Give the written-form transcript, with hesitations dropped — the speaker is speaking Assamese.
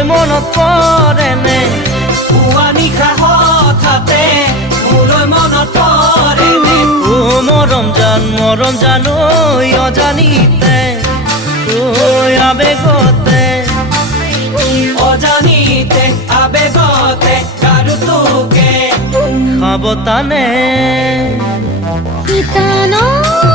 মোলৈ মনত পৰেনে পুৱা নিশা হঠাতে মোলৈ মনত পৰেনে ও মৰম জান ঐ অজানিতে ঐ আবেগতে অজানিতে আবেগতে কাৰো তোকে সাৱতানে শিতানৰ